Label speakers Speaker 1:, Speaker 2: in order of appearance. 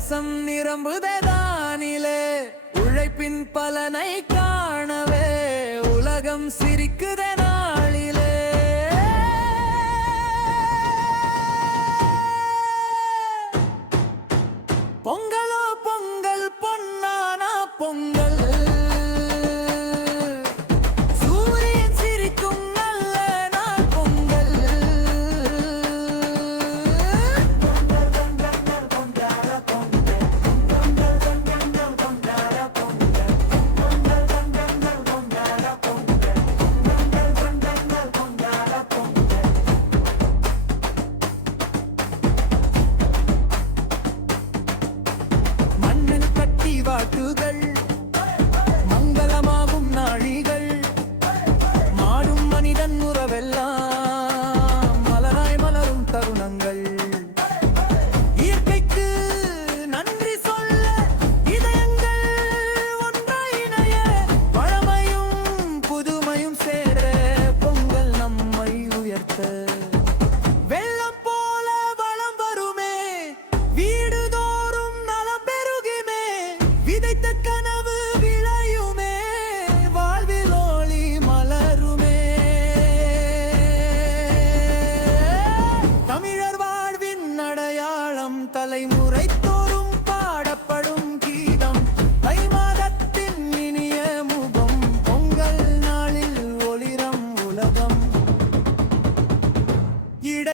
Speaker 1: கலசம் நிரம்புததானிலே உழைப்பின் பலனை காணவே உலகம் சிரிக்குத நாளிலே. பொங்கலோ பொங்கல் பொன்னானா பொங்கல் மனிதன் உறவெல்லாம்.